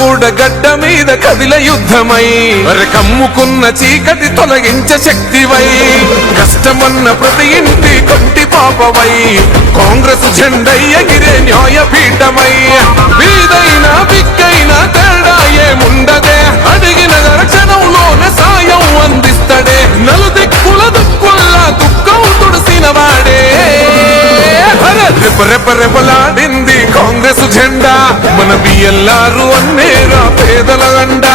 కూడా గడ్డ మీద కదిల యుద్ధమై కమ్ముకున్న చీకటి తొలగించ శక్తివై కష్టమన్న ప్రతి ఇంటి కొంటి పాపవై కాంగ్రెస్ జెండై ఎగిరే న్యాయపీఠమై వీదైనా బిక్కైనా తేడా ఏముండదే అడిగిన క్షణంలోనే సాయం అందిస్తడే నలుదిక్కుల దుక్కుల్లా దుఃఖం తుడిసిన వాడే రెపరెపలాడింది కాంగ్రెస్ జెండా మన బిఎల్ఆర్ అన్నేరా పేదల గండా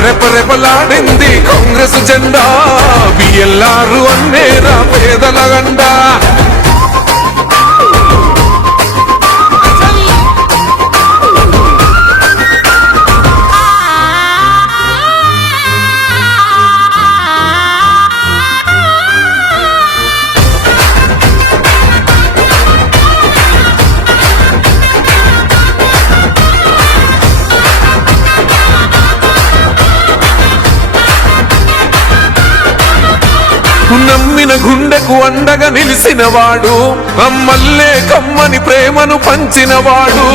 రెపరెపలాడింది కాంగ్రెస్ జెండా బిఎల్ఆర్ అన్నేరా పేదల గండా నమ్మిన గుండెకు అండగా నిలిసినవాడు అమ్మల్లే కమ్మని ప్రేమను పంచినవాడు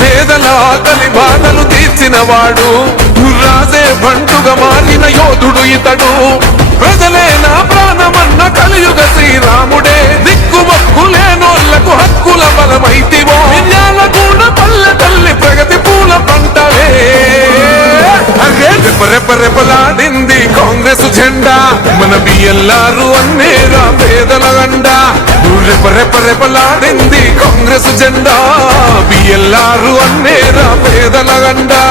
పేదల ఆకలి బాధలు తీర్చినవాడు రాజే బంటుగా మారిన యోధుడు ఇతడు ప్రజలే నా ప్రాణమన్న కలియుగ శ్రీరాముడే దిక్కుమక్కు లేనోళ్లకు హక్కుల బలమైతివో విద్యాలగూడ పల్లె తల్లి ప్రగతి పూల పంటవే రెపరెపలాడింది కాంగ్రెస్ జెండా మన బిఎల్ఆర్ అన్నేరా పేదల గండా రెపరెపలాడింది కాంగ్రెస్ జెండా బిఎల్ఆర్ అన్నేరా పేదల గండా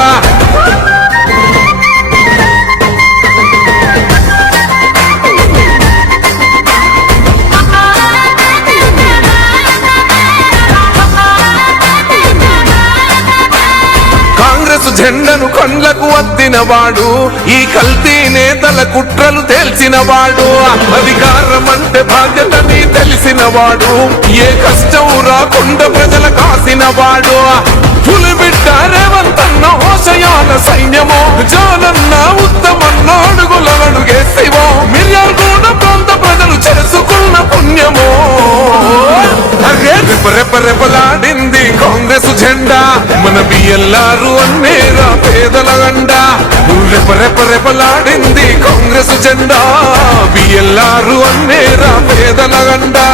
జెండను కండ్లకు అద్దినవాడు ఈ కల్తీ నేతల కుట్రలు తేల్చినవాడు అధికారం అంటే బాధ్యతని తెలిసినవాడు ఏ కష్టం రాకుండా ప్రజల కాసినవాడు పులిబిడ్డ రేవంతన్న హోషయాల సైన్యమో జానన్న ఉత్తమన్న అడుగుల అడుగేసివో మిర్యాలగూడ ప్రాంత ప్రజలు చేసుకున్న పుణ్యమో రెపరెపలాడింది కాంగ్రెస్ జెండా మన బిఎల్ఆర్ అన్నేరా పేదల గండా రెపరెపలాడింది కాంగ్రెస్ జెండా బిఎల్ఆర్ అన్నేరా పేదల గండా